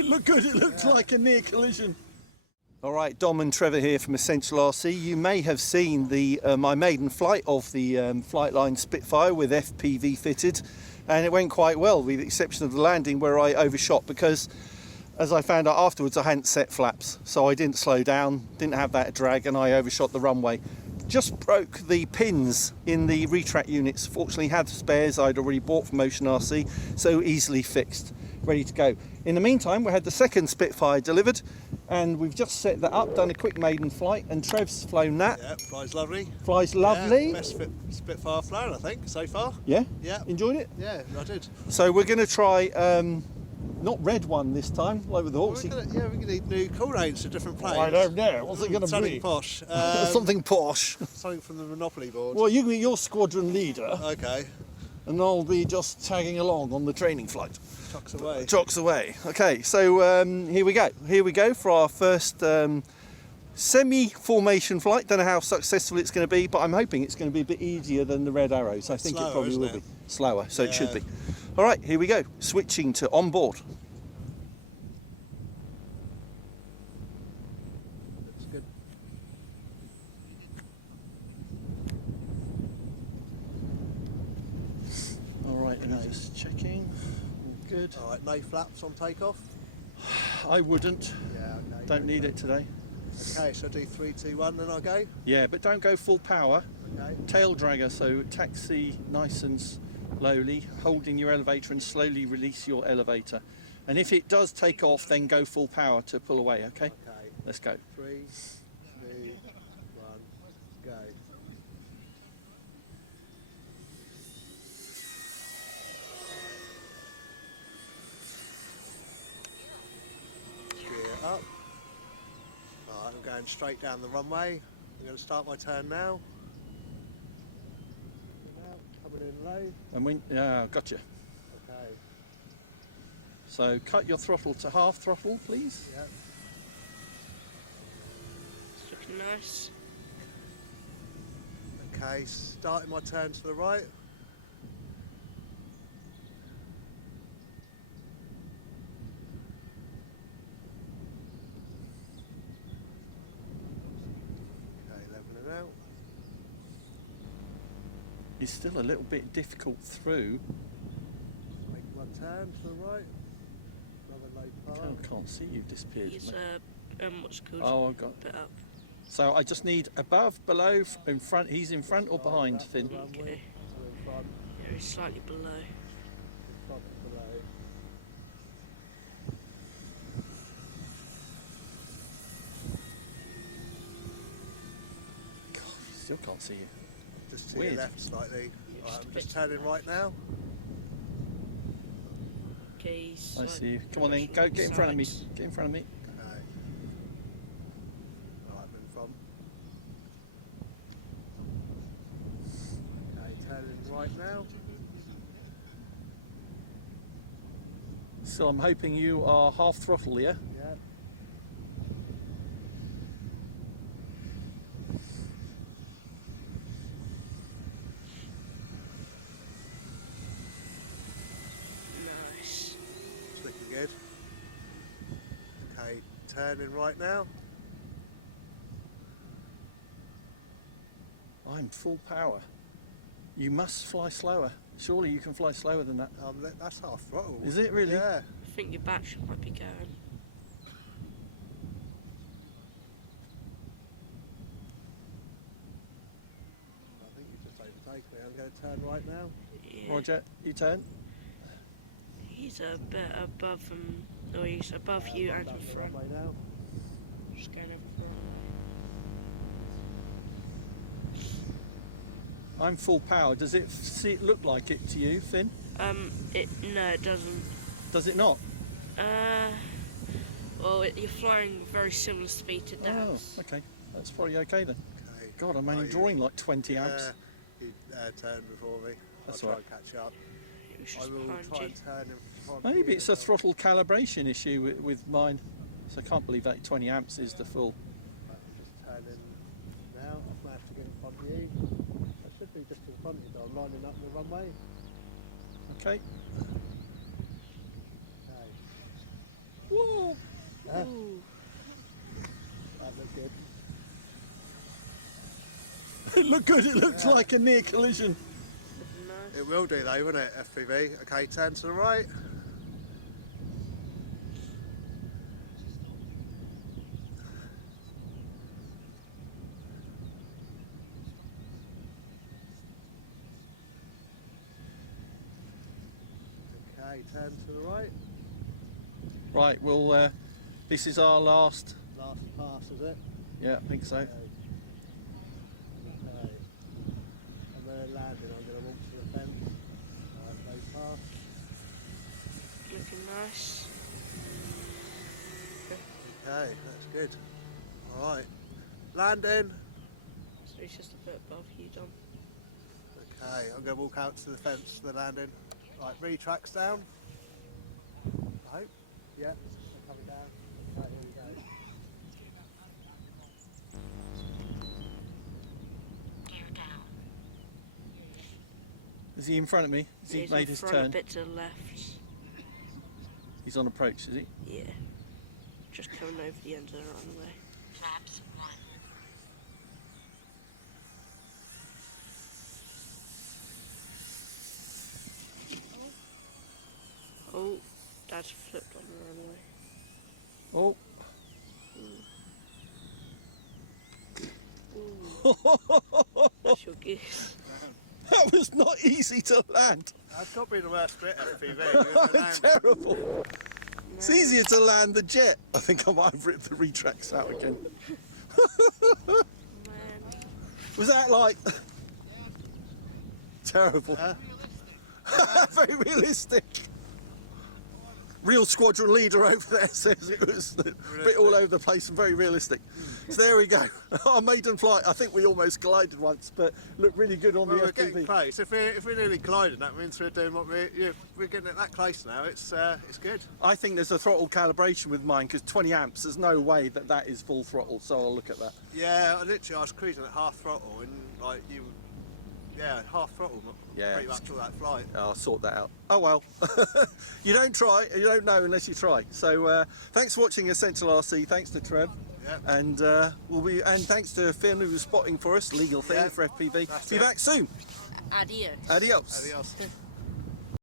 didn't look good. It looked like a near collision. All right, Dom and Trevor here from Essential RC. You may have seen my maiden flight of the LiIon Spitfire with FPV fitted, and it went quite well, with the exception of the landing where I overshot because, as I found out afterwards, I hadn't set flaps, so I didn't slow down, didn't have that drag, and I overshot the runway. Just broke the pins in the Retract units. Fortunately, had spares I'd already bought from Ocean RC, so easily fixed, ready to go. In the meantime, we had the second Spitfire delivered, and we've just set that up, done a quick maiden flight, and Trev's flown that. Yeah, flies lovely. Flies lovely. Yeah, best Spitfire flown, I think, so far. Yeah? Yeah. Enjoyed it? Yeah, I did. So we're going to try, not red one this time, like with the Hawks. We're gonna need new cool names for different planes. I don't know. What's it going to be? Something posh. Something posh. Something from the Monopoly board. Well, you can be your squadron leader. Okay. And I'll be just tagging along on the training flight. Chocks away. Chocks away. Okay, so here we go. Here we go for our first semi-formation flight. Don't know how successful it's going to be, but I'm hoping it's going to be a bit easier than the Red Arrows. I think slower, it probably will be. Slower, so it should Yeah. be. All right, here we go. Switching to on board. Looks good. All right, and just checking. All good. All right, no flaps on takeoff. I wouldn't. Yeah, okay. Don't need it today. Okay, so I do 3, 2, 1, then I'll go. Yeah, but don't go full power. Okay. Tail dragger, so taxi nice and slowly, holding your elevator and slowly release your elevator. And if it does take off, then go full power to pull away, okay? Okay. Let's go. 3, 2, 1, go. Gear up. Alright, I'm going straight down the runway. I'm going to start my turn now. Coming in low. And when, yeah, gotcha. Okay. So cut your throttle to half throttle, please. Yep. It's looking nice. Okay, starting my turn to the right. Okay, leveling out. It's still a little bit difficult through. Make my turn to the right. Another low part. I can't see, you've disappeared. He's what's it called? Oh, I got. Bit up. So I just need above, below, in front. He's in front or behind, Finn? Okay. So in front, Yeah, he's slightly below. in front, below. God, still can't see you. Just to Weird. your left slightly. Yeah, Right, just I'm a just bit. turning right now. Okay, he's I see you. Come on then, go get in front of me. Get in front of me. Okay. Right, I'm in front. Okay, turning right now. So I'm hoping you are half throttle, yeah? Yeah. Nice. It's looking good. Okay, turning right now. I'm full power. You must fly slower. Surely you can fly slower than that. That's half throttle. Is it really? Yeah. I think your battery might be going. I think you just overtake me. I'm going to turn right now. Yeah. Roger, you turn. He's a bit above him. No, he's above you and Down in the front. runway now. Just going over front. I'm full power. Does it look like it to you, Finn? No, it doesn't. Does it not? Well, you're flying very similar speed to that. Oh, okay. That's probably okay then. Okay. God, I'm Oh, only you- drawing like 20 amps. You turned before me. That's I'll try all and catch up. It was I just will behind try you. and turn in front. Maybe of it's you a as well. throttle calibration issue with mine. So I can't believe that 20 amps is the full. I'm just turning now. I might have to get in front of you. I should be just in front of you, though. I'm lining up the runway. Okay. Okay. Whoa! It looked good. It looked like a near collision. Nice. It will do though, won't it, FPV? Okay, turn to the right. Okay, turn to the right. Right, well, this is our last. Last pass, is it? Yeah, I think so. Okay. Okay. And we're landing, I'm going to walk to the fence. Go past. Looking nice. Okay, that's good. Alright. Landing. So he's just a bit above you, Dom. Okay, I'm going to walk out to the fence to the landing. Right, retracts down. I hope. Yeah, they're coming down. Okay, here we go. Is he in front of me? Has he He's made in his front, turn? a bit to the left. He's on approach, is he? Yeah. Just coming over the end of the runway. Flaps 1. Oh, Dad's flipped on the runway. Oh. Ooh. That's your goose. That was not easy to land. That's got to be the worst bit FPV. Terrible. It's easier to land the jet. I think I might have ripped the retracts out again. Man. Was that like terrible? Very realistic. Real squadron leader over there says it was a bit all over the place and very realistic. So there we go. Our maiden flight. I think we almost collided once, but looked really good on Well, the we're getting FPV. close. If we're nearly gliding, that means we're doing what we're getting it that close now. It's good. I think there's a throttle calibration with mine because 20 amps. There's no way that that is full throttle. So I'll look at that. Yeah, I was cruising at half throttle and like half throttle. Yeah. Pretty much all that flight. I'll sort that out. Oh well. You don't try, you don't know unless you try. So thanks for watching Essential RC. Thanks to Trev. Yeah. And thanks to Finn who was spotting for us, legal thing Yeah. for FPV. That's Be it. back soon. Adios. Adios. Adios.